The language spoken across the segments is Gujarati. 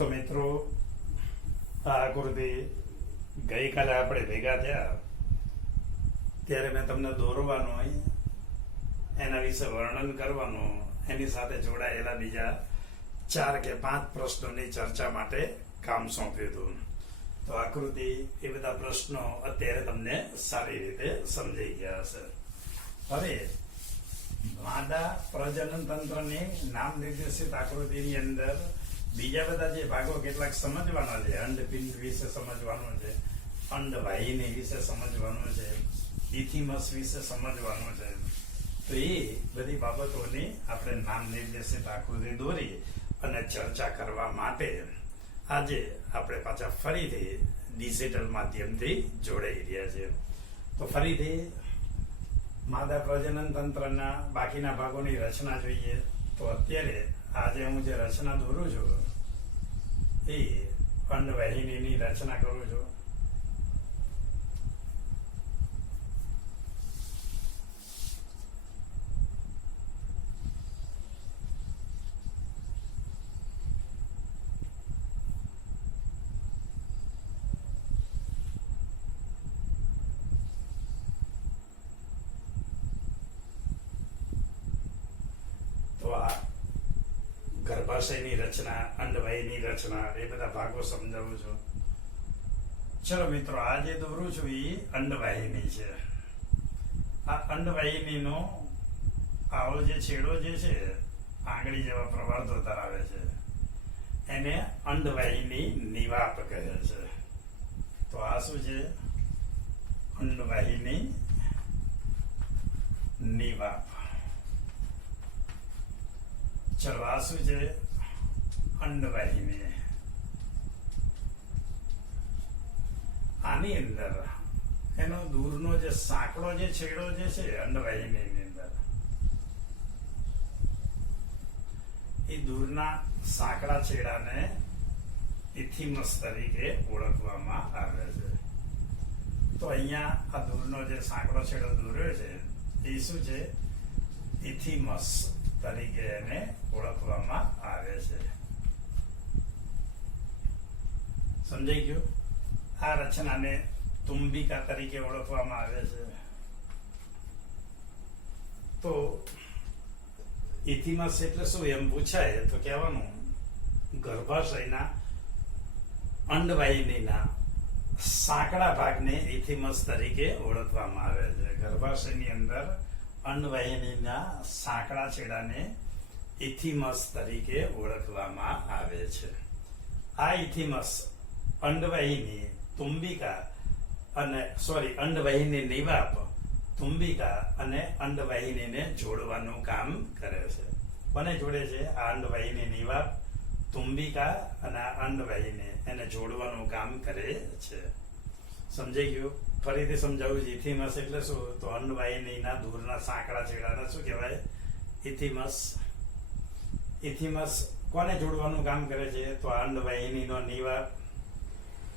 તો મિત્રો, આ આકૃતિ ગઈકાલે આપણે ભેગા થયા ત્યારે મેં તમને દોરવાનો એના વિશે વર્ણન કરવાનું, એની સાથે જોડાયેલા બીજા 4 કે 5 પ્રશ્નોની ચર્ચા માટે કામ સોંપ્યું હતું. તો આકૃતિ એ બધા પ્રશ્નો અત્યારે તમને સારી રીતે સમજાઈ ગયા હશે. હવે માદા પ્રજનન તંત્રની નામ નિર્દેશિત આકૃતિની અંદર બીજા બધા જે ભાગો કેટલાક સમજવાના છે, અંડપિંડ વિશે સમજવાનું છે, અંડવાહિની વિશે સમજવાનું છે, ઇથિમસ વિશે સમજવાનું છે. તો એ બધી બાબતોની આપણે નામ નિર્દેશિત આકૃતિ દોરી અને ચર્ચા કરવા માટે આજે આપણે પાછા ફરીથી ડિજિટલ માધ્યમથી જોડાઈ રહ્યા છે. તો ફરીથી માદા પ્રજનન તંત્રના બાકીના ભાગોની રચના જોઈએ. તો અત્યારે આજે હું જે રચના દોરું છું એ અંડવાહિનીની રચના કરું છું. ગર્ભાશયની રચના, અંડવાહિની રચના, એ બધા ભાગો સમજાવું છું. ચલો મિત્રો, આ જે દોરું છું એ અંડવાહિની છે. આ અંડવાહિનીનો આવો જે છેડો જે છે, આંગળી જેવા પ્રવાર્ધો ધરાવે છે, એને અંડવાહિની નિવાપ કહે છે. તો આ શું છે? અંડવાહિની નિવાપ. ચલો, આ શું છે? અંડવાહિની. આની અંદર એનો દૂરનો જે સાંકડો જે છેડો જે છે અંડવાહિનીની અંદર, એ દૂરના સાંકડા છેડાને ઇથિમસ તરીકે ઓળખવામાં આવે છે. તો અહીંયા આ દૂરનો જે સાંકડો છેડો દોર્યો છે એ શું છે? ઇથિમસ તરીકે એને ઓળખવામાં આવે છે. સમજાઈ ગયું? આ રચનાને તુંબિકા તરીકે ઓળખવામાં આવે છે. તો ઇથિમસ એટલે શું એમ પૂછાય તો કહેવાનું, ગર્ભાશયના અંડવાહિનીના સાંકડા ભાગને ઇથિમસ તરીકે ઓળખવામાં આવે છે. ગર્ભાશયની અંદર અંડવાહિનીના સાંકડા છેડાને ઇથિમસ તરીકે ઓળખવામાં આવે છે. આ ઇથિમસ અંડવાહિની તુંબિકા અને અંડવાહિની નિવાપ, તુંબિકા અને અંડવાહિનીને જોડવાનું કામ કરે છે. કોને જોડે છે? આ અંડવાહિની નિવાપ, તુંબિકા અને અંડવાહિની એને જોડવાનું કામ કરે છે. સમજાઈ ગયું? ફરીથી સમજાવું છું. ઇથિમસ એટલે શું? તો અંડવાહિનીના દૂરના સાંકડા છેડાને શું કહેવાય? ઇથિમસ. ઇથિમસ કોને જોડવાનું કામ કરે છે? તો અંડવાહિનીનો નિવાપ,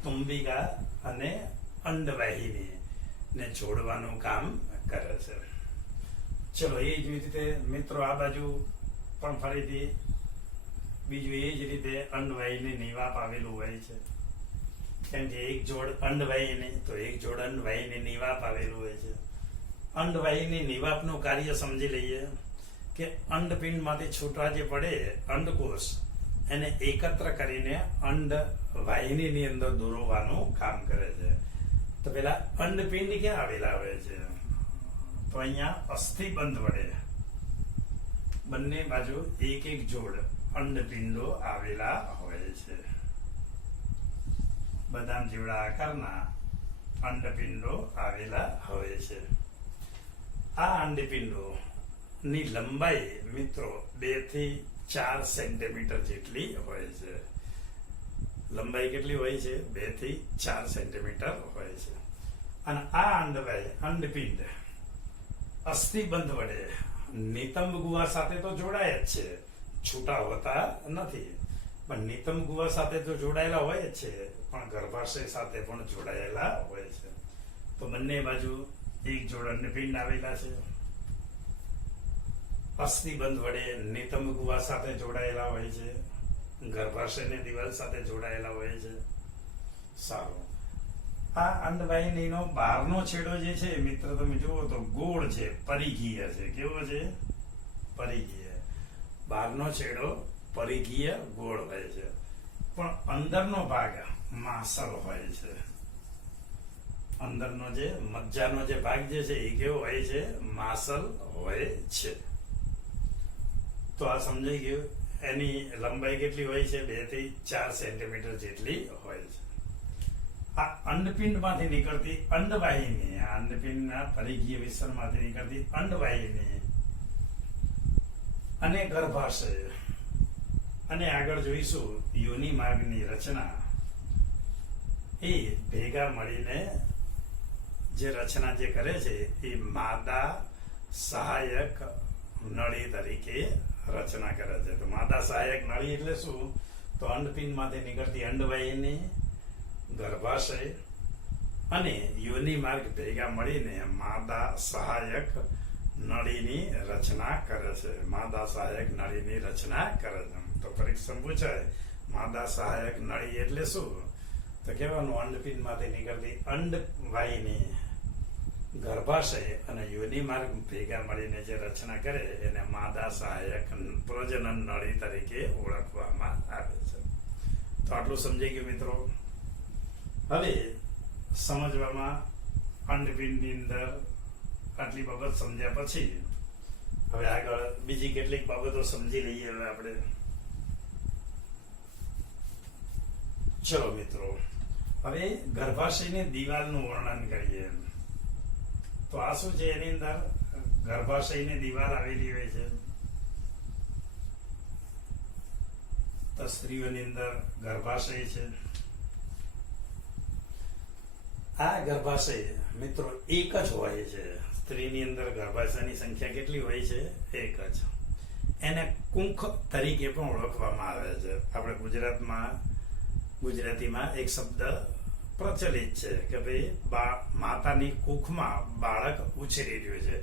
તુંબિકા અને અંડવાહિની ને જોડવાનું કામ કરે છે. ચલો, એ જ રીતે મિત્રો આ બાજુ પણ ફરીથી બીજું એ જ રીતે અંડવાહિની નિવાપ આવેલું હોય છે. કેમ કે એક જોડ અંડવાહિની તો એક જોડ અંડવાહિની નિવાપ આવેલું હોય છે. અંડવાહિની નિવાપનું કાર્ય સમજી લઈએ કે અંડપિંડમાંથી છૂટા જે પડે અંડકોષ, એને એકત્ર કરીને અંડવાહિનીની અંદર દોરવાનું કામ કરે છે. તો પેલા અંડપિંડ ક્યાં આવેલા હોય છે? તો અહીંયા અસ્થિબંધ વડે બંને બાજુ એક એક જોડ અંડપિંડો આવેલા હોય છે. બદામ જેવડા આકારના અંડપિંડો આવેલા હોય છે. આ અંડપિંડો ની લંબાઈ મિત્રો 2 થી 4 સેન્ટીમીટર જેટલી હોય છે. લંબાઈ કેટલી હોય છે? 2 થી 4 સેન્ટીમીટર હોય છે. અને આ અંડપિંડ અસ્થિબંધ વડે નિતંબ ગુહા સાથે તો જોડાય જ છે, છૂટા હોતા નથી. પણ નિતંબ ગુહા સાથે તો જોડાયેલા હોય જ છે, પણ ગર્ભાશય સાથે પણ જોડાયેલા હોય છે. તો બંને બાજુ એક જોડ અંડપિંડ આવેલા છે. અસ્થિબંધ વડે નિતંબ ગુહા સાથે જોડાયેલા હોય છે. ગર્ભાશયની દિવાલ સાથે જોડાયેલા હોય છે. સારું, આ અંડવાહિનીનો બહારનો છેડો જે છે મિત્ર તમે જુઓ તો ગોળ છે, પરિઘીય છે. કેવો છે? પરિઘીય. બહારનો છેડો પરિઘીય ગોળ હોય છે, પણ અંદરનો ભાગ માસલ હોય છે. અંદરનો જે મજ્જાનો જે ભાગ જે છે એ કેવો હોય છે? માસલ હોય છે. તો આ સમજાઈ ગયું. એની લંબાઈ કેટલી હોય છે? 2 થી 4 સેન્ટીમીટર જેટલી હોય છે. આ અંડપિંડ માંથી નીકળતી અંડવાહિની, આ અંડપિંડના પરિઘીય વિસ્તરણમાંથી નીકળતી અંડવાહિની અને ગર્ભાશય અને આગળ જોઈશું યોનિ માર્ગની રચના, એ ભેગા મળીને જે રચના જે કરે છે એ માદા સહાયક નળી તરીકે રચના કરે છે. તો માદા સહાયક નળી એટલે શું? તો અંડપિંડ માંથી નીકળતી અંડવાહિની, ગર્ભાશય અને યોનિ માર્ગ ભેગા મળીને માદા સહાયક નળીની રચના કરે છે. માદા સહાયક નળીની રચના કરે છે. તો પરીક્ષા પૂછાય માદા સહાયક નળી એટલે શું? તો કહેવાનું અંડપિંડ માંથી નીકળતી અંડવાહિની, ગર્ભાશય અને યોનિ માર્ગ ભેગા મળીને જે રચના કરે એને માદા સહાયક પ્રજનન નળી તરીકે ઓળખવામાં આવે છે. તો આટલું સમજાઈ ગયું મિત્રો. હવે સમજવામાં અંડપિંડની અંદર આટલી બાબત સમજ્યા પછી હવે આગળ બીજી કેટલીક બાબતો સમજી લઈએ. હવે આપણે ચલો મિત્રો, હવે ગર્ભાશયની દિવાલનું વર્ણન કરીએ. તો આ શું છે? એની અંદર ગર્ભાશયની દિવાલ આવેલી હોય છે. તો સ્ત્રીઓની અંદર ગર્ભાશય છે. આ ગર્ભાશય મિત્રો એક જ હોય છે. સ્ત્રીની અંદર ગર્ભાશયની સંખ્યા કેટલી હોય છે? એક જ. એને કુંખ તરીકે પણ ઓળખવામાં આવે છે. આપણે ગુજરાતીમાં એક શબ્દ પ્રચલિત છે કે ભાઈ માતાની કુખમાં બાળક ઉછરી રહ્યું છે,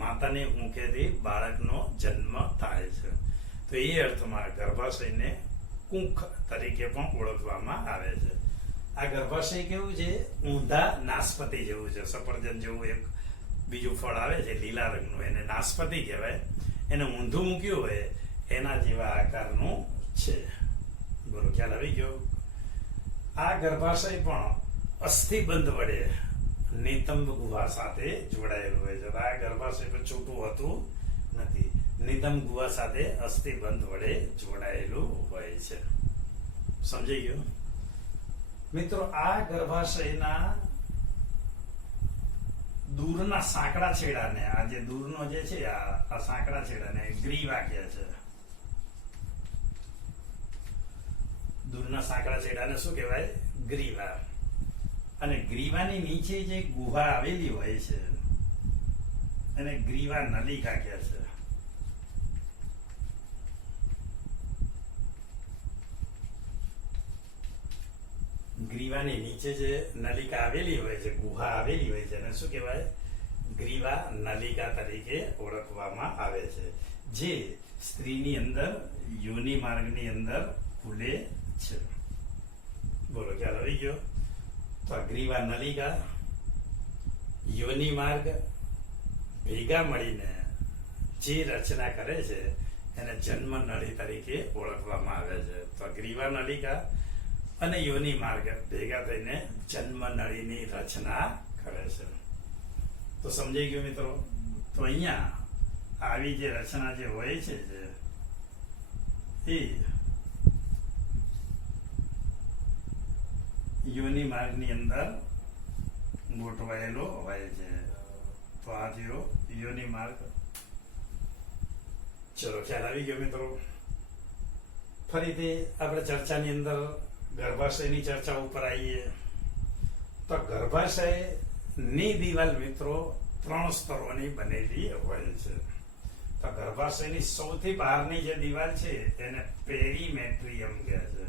માતાની કુંખેથી બાળકનો જન્મ થાય છે. તો એ અર્થમાં ગર્ભાશયને કુંખ તરીકે પણ ઓળખવામાં આવે છે. આ ગર્ભાશય કેવું છે? ઊંધા નાસપતિ જેવું છે. સફરજન જેવું એક બીજું ફળ આવે છે લીલા રંગનું, એને નાસપતિ કહેવાય. એને ઊંધું મૂક્યું હોય એના જેવા આકારનું છે. બોલો, ખ્યાલ આવી ગયો? આ ગર્ભાશય પણ અસ્થિબંધ વડે નિતંબ ગુહા સાથે જોડાયેલું હોય છે. આ ગર્ભાશય પણ છૂટું હોતું નથી, નિતંબ ગુહા સાથે અસ્થિબંધ વડે જોડાયેલું હોય છે. સમજાઈ ગયું મિત્રો? આ ગર્ભાશયના દૂરના સાંકડા છેડાને, આ જે દૂરનો જે છે આ સાંકડા છેડાને ગ્રીવા કહે છે. દૂરના સાંકડા છેડાને શું કહેવાય? ગ્રીવા. અને ગ્રીવાની નીચે જે ગુહા આવેલી હોય છે એને ગ્રીવા નલિકા કહે છે. ગ્રીવાની નીચે જે નલિકા આવેલી હોય છે, ગુહા આવેલી હોય છે, એને શું કહેવાય? ગ્રીવા નલિકા તરીકે ઓળખવામાં આવે છે, જે સ્ત્રીની અંદર યોનિ માર્ગની અંદર ખુલે છે. બોલો, ખ્યાલ આવી ગયો? તો આ ગ્રીવા નલિકા, યોનિ માર્ગ ભેગા મળીને જે રચના કરે છે એને જન્મ નળી તરીકે ઓળખવામાં આવે છે. તો ગ્રીવા નલિકા અને યોનિ માર્ગ ભેગા થઈને જન્મ નળીની રચના કરે છે. તો સમજાઈ ગયું મિત્રો? તો અહીંયા આવી જે રચના જે હોય છે એ યોનિ માર્ગની અંદર ગોઠવાયેલો હોય છે. તો આ થયો યોનિ માર્ગ. ચલો, ખ્યાલ આવી ગયો મિત્રો? ફરીથી આપણે ચર્ચાની અંદર ગર્ભાશયની ચર્ચા ઉપર આવીએ. તો ગર્ભાશયની દિવાલ મિત્રો 3 સ્તરોની બનેલી હોય છે. તો ગર્ભાશયની સૌથી બહારની જે દિવાલ છે એને પેરીમેટ્રિયમ કહે છે.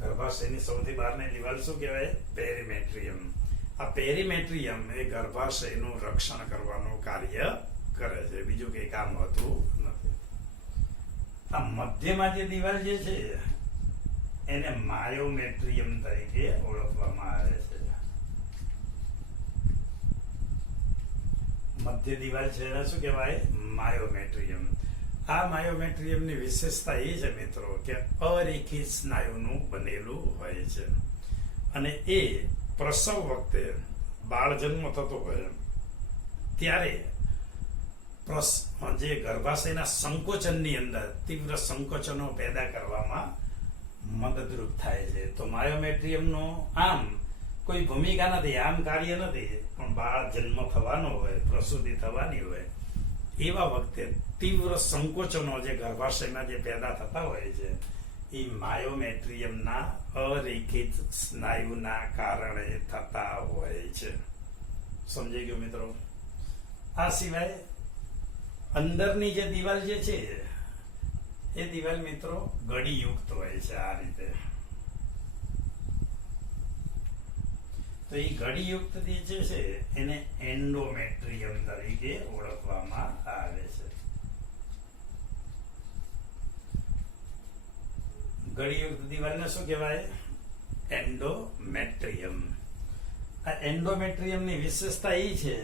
ગર્ભાશયની સૌથી બહારની દિવાલ શું કહેવાય? પેરીમેટ્રિયમ. આ પેરીમેટ્રિયમ એ ગર્ભાશયનું રક્ષણ કરવાનું કાર્ય કરે છે, બીજું કઈ કામ હોતું નથી. આ મધ્યમાં જે દિવાલ જે છે એને માયોમેટ્રિયમ તરીકે ઓળખવામાં આવે છે. મધ્ય દિવાલ છે એને શું કહેવાય? માયોમેટ્રિયમ. આ માયોમેટ્રિયમની વિશેષતા એ છે મિત્રો કે અરેખિત સ્નાયુનું બનેલું હોય છે અને એ પ્રસવ વખતે બાળ જન્મ થતો હોય ત્યારે જે ગર્ભાશયના સંકોચનની અંદર તીવ્ર સંકોચનો પેદા કરવામાં મદદરૂપ થાય છે. તો માયોમેટ્રિયમનો આમ કોઈ ભૂમિકા નથી, આમ કાર્ય નથી, પણ બાળ જન્મ થવાનો હોય, પ્રસૂતિ થવાની હોય એવા વખતે તીવ્ર સંકોચનો જે ગર્ભાશયમાં જે પેદા થતા હોય છે એ માયોમેટ્રિયમના અરેખિત સ્નાયુના કારણે થતા હોય છે. સમજાઈ ગયું મિત્રો? આ સિવાય અંદરની જે દિવાલ જે છે એ દિવાલ મિત્રો ગડીયુક્ત હોય છે. આ રીતે તો એ ગડીયુક્ત જે છે એને એન્ડોમેટ્રિયમ તરીકે ઓળખવામાં આવે છે. ગડીયુક્ત દિવાલને શું કહેવાય? એન્ડોમેટ્રિયમ. આ એન્ડોમેટ્રિયમની વિશેષતા એ છે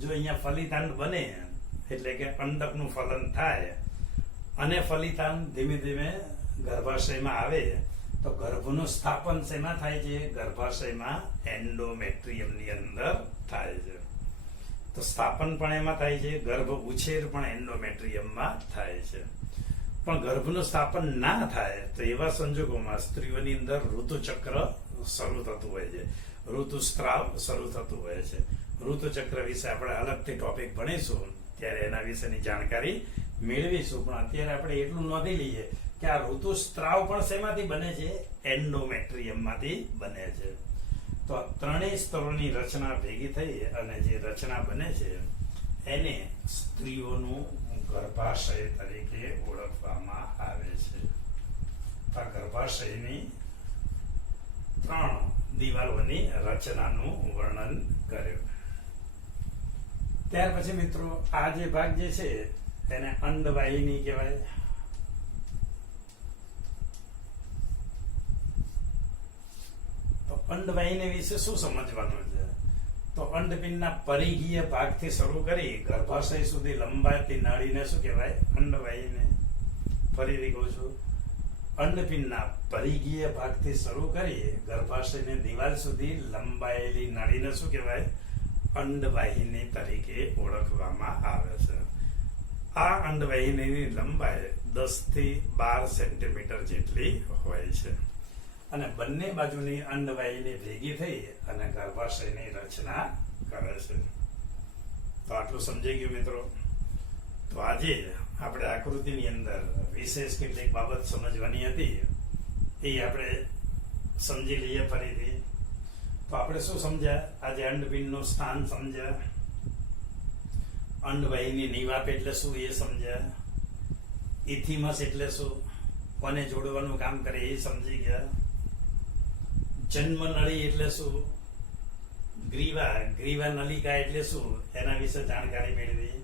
જો અહીંયા ફલિતાંડ બને એટલે કે અંડકનું ફલન થાય અને ફલિતાંડ ધીમે ધીમે ગર્ભાશયમાં આવે તો ગર્ભનું સ્થાપન શેમાં થાય છે? ગર્ભાશયમાં એન્ડોમેટ્રિયમની અંદર થાય છે. તો સ્થાપન પણ એમાં થાય છે, ગર્ભ ઉછેર પણ એન્ડોમેટ્રિયમમાં થાય છે. પણ ગર્ભનું સ્થાપન ના થાય તો એવા સંજોગોમાં સ્ત્રીઓની અંદર ઋતુચક્ર શરૂ થતું હોય છે, ઋતુસ્ત્રાવ શરૂ થતું હોય છે. ઋતુચક્ર વિશે આપણે અલગથી ટોપિક ભણીશું ત્યારે એના વિશેની જાણકારી મેળવીશું. પણ અત્યારે આપણે એટલું નોંધી લઈએ કે આ ઋતુસ્ત્રાવ પણ શેમાંથી બને છે? એન્ડોમેટ્રિયમમાંથી બને છે. તો ત્રણેય સ્તરોની રચના ભેગી થઈ અને જે રચના બને છે એને સ્ત્રીઓનું ગર્ભાશય તરીકે ઓળખવામાં આવે છે. આ ગર્ભાશયની 3 દિવાલોની રચનાનું વર્ણન કર્યું. ત્યાર પછી મિત્રો આ જે ભાગ જે છે એને અંડવાહિની કહેવાય. તો અંડવાહિની વિશે શું સમજવાનું છે? તો અંડપિંડના પરિઘીય ભાગથી શરૂ કરી ગર્ભાશય સુધી લંબાતી નાળીને શું કહેવાય? અંડવાહિની. ફરીથી કહું છું, અંડપિંડના પરિઘીય ભાગથી શરૂ કરી ગર્ભાશયની દિવાલ સુધી લંબાયેલી નાળીને શું કહેવાય? અંડવાહિની તરીકે ઓળખવામાં આવે છે. આ અંડવાહિનીની લંબાઈ 10 થી 12 સેન્ટીમીટર જેટલી હોય છે અને બંને બાજુની અંડવાહિની ભેગી થઈ અને ગર્ભાશયની રચના કરે છે. તો આટલું સમજાઈ ગયું મિત્રો? તો આજે આપણે આકૃતિની અંદર વિશેષ કેટલીક બાબત સમજવાની હતી એ આપણે સમજી લઈએ ફરીથી. તો આપણે શું સમજ્યા? આજે અંડપિંડનું સ્થાન સમજ્યા, અંડવાહિની નિવાપ એટલે શું એ સમજ્યા, ઇથિમસ એટલે શું, કોને જોડવાનું કામ કરે એ સમજી ગયા, જન્મ નળી એટલે શું, ગ્રીવા નલિકા એટલે શું એના વિશે જાણકારી મેળવી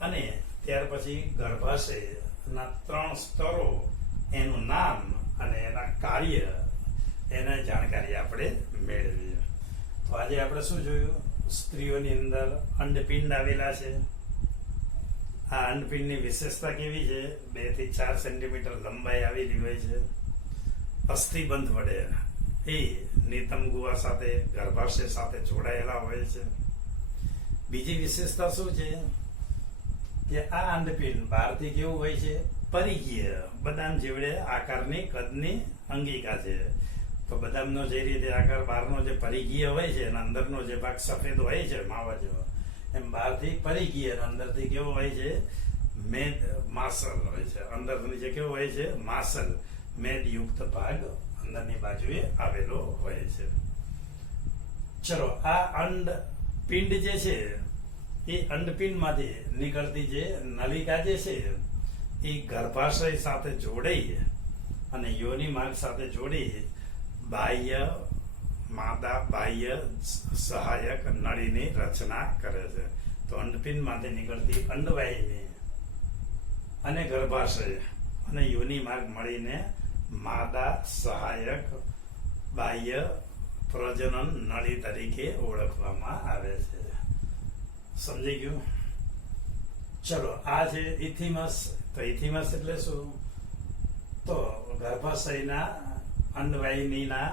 અને ત્યાર પછી ગર્ભાશયના 3 સ્તરો, એનું નામ અને એના કાર્ય, એના જાણકારી આપણે મેળવી. તો આજે આપણે શું જોયું? સ્ત્રીઓની અંદર અંડપિંડ આવેલા છે. આ અંડપિંડની વિશેષતા કેવી છે? 2 થી 4 સેન્ટીમીટર લંબાઈ આવેલી હોય છે. અસ્થિબંધ વડે એ નિતંબ ગુહા સાથે ગર્ભાશય સાથે જોડાયેલા હોય છે. બીજી વિશેષતા શું છે કે આ અંડપિંડ બહારથી કેવું હોય છે? પરિઘીય, બદામ જેવડે આકારની કદની અંગિકા છે. તો બદામનો જે રીતે આકાર બહારનો જે પરિઘીય હોય છે અને અંદરનો જે ભાગ સફેદ હોય છે માવા જેવો, એમ બહારથી પરિઘીય અને અંદરથી કેવો હોય છે? મેદ માસલ હોય છે. અંદરથી જે કેવો હોય છે? માસલ, મેદયુક્ત ભાગ અંદરની બાજુએ આવેલો હોય છે. ચલો, આ અંડપિંડ જે છે એ અંડપિંડમાંથી નીકળતી જે નલિકા જે છે એ ગર્ભાશય સાથે જોડાઈ અને યોનિ માર્ગ સાથે જોડી બાહ્ય સહાયક નળીની રચના કરે છે. તો અંડપિંડમાંથી નીકળતી અંડવાહિની અને ગર્ભાશય અને યોનિ માર્ગ મળીને માદા સહાયક બાહ્ય પ્રજનન નળી તરીકે ઓળખવામાં આવે છે. સમજી ગયું? ચલો, આ છે ઇથિમસ. તો ઇથિમસ એટલે શું? તો ગર્ભાશયના અંડવાહિનીના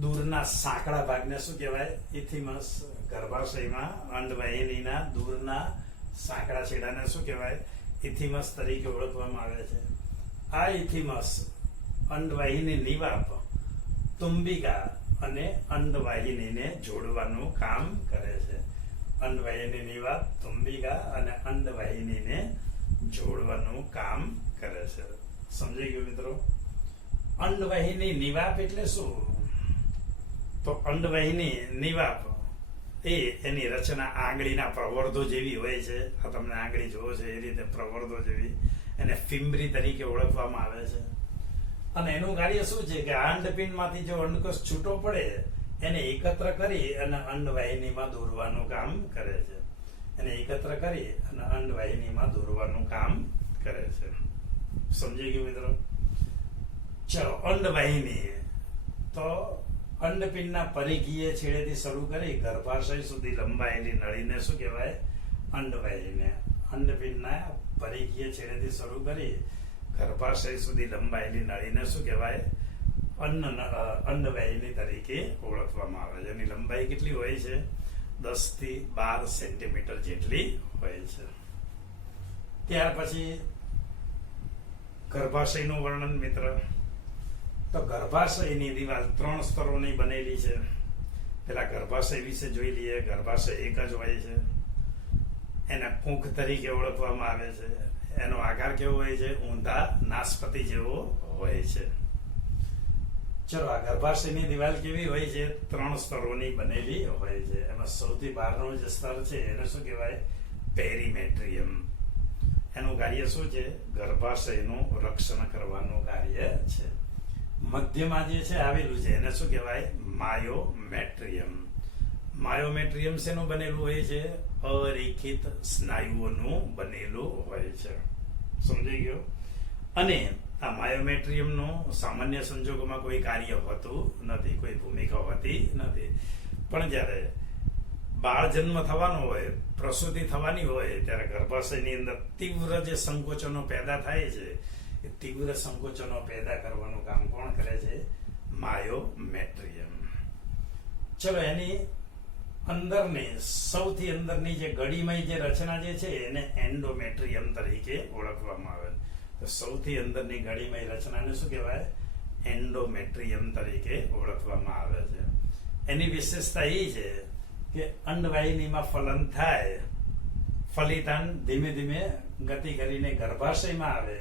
દૂરના સાંકડા ભાગને શું કહેવાય? ઇથિમસ. ગર્ભાશયમાં અંડવાહિનીના દૂરના સાંકડા છેડાને શું કહેવાય? ઇથિમસ તરીકે ઓળખવામાં આવે છે. આ ઇથિમસ અંડવાહિની નિવાપ, તુંબિકા અને અંડવાહિનીને જોડવાનું કામ કરે છે. અંડવાહિની નિવાપ, તુંબિકા અને અંડવાહિનીને જોડવાનું કામ કરે છે. સમજી ગયું મિત્રો? અંડવાહિની નિવાપ એટલે શું? તો અંડવાહિની નિવાપ એની રચના આંગળીના પ્રવર્ધો જેવી હોય છે. આ તમને આંગળી જોવો છે એ રીતે પ્રવર્ધો જેવી, એને ફિમ્બરી તરીકે ઓળખવામાં આવે છે. અને એનું કાર્ય શું છે કે અંડપિંડમાંથી જો અંડકોષ છૂટો પડે એને એકત્ર કરી અને અંડવાહિનીમાં દોરવાનું કામ કરે છે. એને એકત્ર કરી અને અંડવાહિનીમાં દોરવાનું કામ કરે છે. સમજી ગયું મિત્રો? ચલો, અંડવાહિની તો અંડપિંડના પરિઘીય છેડેથી શરૂ કરી ગર્ભાશય સુધી લંબાયેલી નળીને શું કહેવાય? અંડવાહિની. અંડપિંડના પરિઘીય છેડેથી શરૂ કરી ગર્ભાશય સુધી લંબાયેલી નળીને શું કહેવાય? અંડવાહિની તરીકે ઓળખવામાં આવે છે. એની લંબાઈ કેટલી હોય છે? 10 થી 12 સેન્ટીમીટર જેટલી હોય છે. ત્યાર પછી ગર્ભાશયનું વર્ણન મિત્ર. તો ગર્ભાશયની દિવાલ 3 સ્તરોની બનેલી છે. પેલા ગર્ભાશય વિશે જોઈ લઈએ. ગર્ભાશય એક જ હોય છે. એના પૂંખ તરીકે ઓળખવામાં આવે છે. એનો આકાર કેવો હોય છે? ઊંધા નાસપતિ જેવો હોય છે. ચલો, આ ગર્ભાશયની દિવાલ કેવી હોય છે? 3 સ્તરોની બનેલી હોય છે. એમાં સૌથી બહારનું જે સ્તર છે એને શું કહેવાય? પેરીમેટ્રિયમ. એનું કાર્ય શું છે? ગર્ભાશયનું રક્ષણ કરવાનું કાર્ય છે. મધ્યમાં જે છે આવેલું છે એને શું કહેવાય? માયોમેટ્રિયમ. માયોમેટ્રિયમ શેનું બનેલું હોય છે? અરેખિત સ્નાયુઓનું બનેલું હોય છે. સમજી ગયો? અને આ માયોમેટ્રિયમનું સામાન્ય સંજોગોમાં કોઈ કાર્ય હોતું નથી, કોઈ ભૂમિકા હોતી નથી. પણ જ્યારે બાળ જન્મ થવાનો હોય, પ્રસૂતિ થવાની હોય, ત્યારે ગર્ભાશયની અંદર તીવ્ર જે સંકોચનો પેદા થાય છે, એ તીવ્ર સંકોચનો પેદા કરવાનું કામ કોણ કરે છે? માયોમેટ્રિયમ. ચલો, એની અંદરની સૌથી અંદરની જે ગડીમય જે રચના જે છે એને એન્ડોમેટ્રિયમ તરીકે ઓળખવામાં આવે છે. તો સૌથી અંદરની ગડીમય રચનાને શું કહેવાય? એન્ડોમેટ્રિયમ તરીકે ઓળખવામાં આવે છે. એની વિશેષતા એ છે કે અંડવાહિનીમાં ફલન થાય, ફલિતાન ધીમે ધીમે ગતિ કરીને ગર્ભાશયમાં આવે,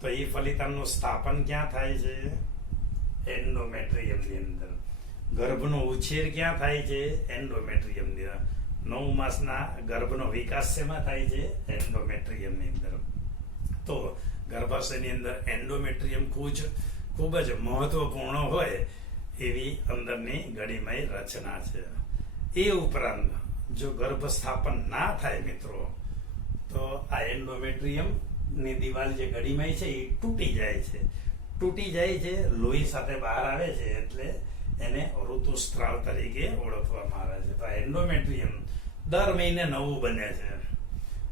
તો એ ફલિતાનનું સ્થાપન ક્યાં થાય છે? એન્ડોમેટ્રિયમની અંદર. ગર્ભનો ઉછેર ક્યાં થાય છે? એન્ડોમેટ્રિયમની અંદર. 9 માસના ગર્ભનો વિકાસ શેમાં થાય છે? એન્ડોમેટ્રિયમની અંદર. તો ગર્ભાશયની અંદર એન્ડોમેટ્રિયમ ખૂબ જ મહત્વપૂર્ણ હોય એવી અંદરની ગડીમય રચના છે. એ ઉપરાંત જો ગર્ભ સ્થાપન ના થાય મિત્રો, તો આ એન્ડોમેટ્રિયમ ની દિવાલ જે ગડીમય છે એ તૂટી જાય છે. તૂટી જાય છે, લોહી સાથે બહાર આવે છે, એટલે એને ઋતુસ્ત્રાવ તરીકે ઓળખવામાં આવે છે. તો એન્ડોમેટ્રિયમ દર મહિને નવું બને છે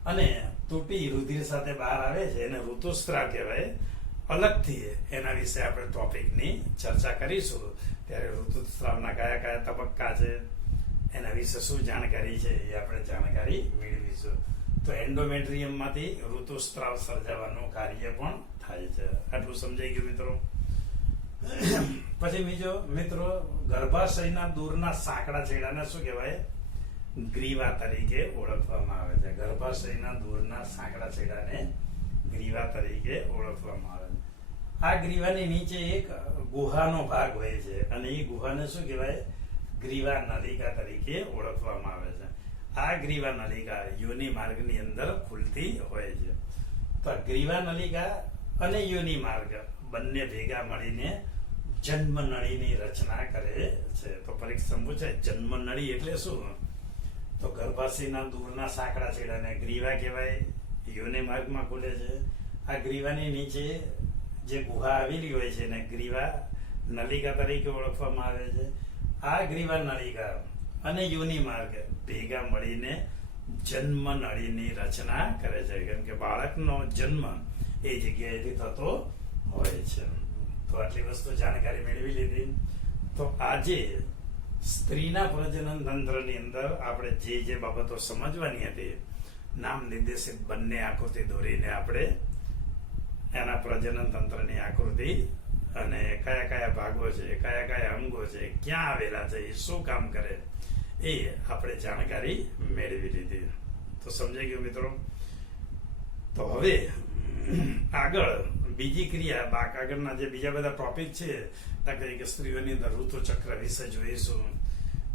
અને તૂટી રુધિર સાથે બહાર આવે છે, એને ઋતુસ્ત્રાવ કહેવાય. અલગથી એના વિશે આપણે ટોપિકની ચર્ચા કરીશું. ત્યારે ઋતુસ્ત્રાવના કયા કયા તબક્કા છે, એના વિશે શું જાણકારી છે એ આપણે જાણકારી મેળવીશું. તો એન્ડોમેટ્રિયમમાંથી ઋતુસ્ત્રાવ સર્જાવાનું કાર્ય પણ થાય છે. આટલું સમજાઈ ગયું મિત્રો? પછી બીજો મિત્રો, ગર્ભાશયના દૂરના સાંકડા છેડાને શું કહેવાય? ગ્રીવા તરીકે ઓળખવામાં આવે છે. ગર્ભાશયના દૂરના સાંકડા છેડાને ગ્રીવા તરીકે ઓળખવામાં આવે છે. આ ગ્રીવાની નીચે એક ગુહાનો ભાગ હોય છે અને એ ગુહાને શું કહેવાય? ગ્રીવા નલિકા તરીકે ઓળખવામાં આવે છે. આ ગ્રીવા નલિકા યોનિ માર્ગની અંદર ખુલતી હોય છે. તો ગ્રીવા નલિકા અને યોનિ માર્ગ બંને ભેગા મળીને જન્મ નળીની રચના કરે છે. તો પરીક્ષામાં પૂછાય જન્મ નળી એટલે શું? તો ગર્ભાશયના દૂરના સાંકડા છેડાને ગ્રીવા કહેવાય, યોનિ માર્ગમાં ખુલે છે. આ ગ્રીવાની નીચે જે ગુહા આવેલી હોય છે એને ગ્રીવા નલિકા તરીકે ઓળખવામાં આવે છે. આ ગ્રીવા નલિકા અને યોનિ માર્ગ ભેગા મળીને જન્મ નળીની રચના કરે છે, કેમ કે બાળકનો જન્મ એ જગ્યાએથી થતો હોય છે. તો આટલી વસ્તુ જાણકારી મેળવી લીધી. તો આજે સ્ત્રીના પ્રજનન તંત્રની અંદર આપણે જે બાબતો સમજવાની હતી, નામ નિર્દેશિત બંને આકૃતિ દોરીને આપણે એના પ્રજનન તંત્રની આકૃતિ અને કયા કયા ભાગો છે, કયા કયા અંગો છે, ક્યાં આવેલા છે, એ શું કામ કરે, એ આપણે જાણકારી મેળવી લીધી. તો સમજાઈ ગયું મિત્રો? તો હવે આગળ બીજી ક્રિયા, આગળના જે બીજા બધા ટોપિક છે, દાખલા કે સ્ત્રીઓની અંદર ઋતુચક્ર વિશે જોઈશું,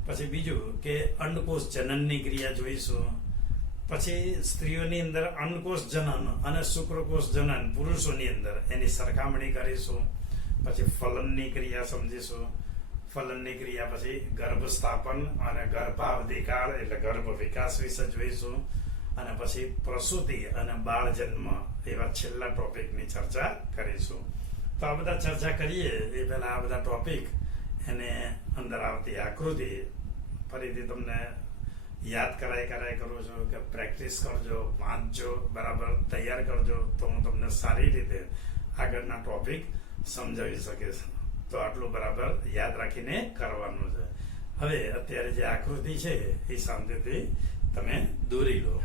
પછી બીજું કે અંડકોષ જનનની ક્રિયા જોઈશું, પછી સ્ત્રીઓની અંદર અંડકોષ જનન અને શુક્રકોષ જનન પુરુષોની અંદર એની સરખામણી કરીશું, પછી ફલનની ક્રિયા સમજીશું, ફલનની ક્રિયા પછી ગર્ભ સ્થાપન અને ગર્ભાવધિ કાળ એટલે ગર્ભ વિકાસ વિશે જોઈશું, અને પછી પ્રસૂતિ અને બાળ જન્મ એવા છેલ્લા ટોપિકની ચર્ચા કરીશું. તો આ બધા ચર્ચા કરીએ એ પહેલા આ બધા ટોપિક એને અંદર આવતી આકૃતિ ફરીથી તમને યાદ કરાય કરું છું કે પ્રેક્ટિસ કરજો, વાંચજો, બરાબર તૈયાર કરજો, તો હું તમને સારી રીતે આગળના ટોપિક સમજાવી શકીશ. તો આટલું બરાબર યાદ રાખીને કરવાનું છે. હવે અત્યારે જે આકૃતિ છે એ શાંતિથી તમે દોરી લો.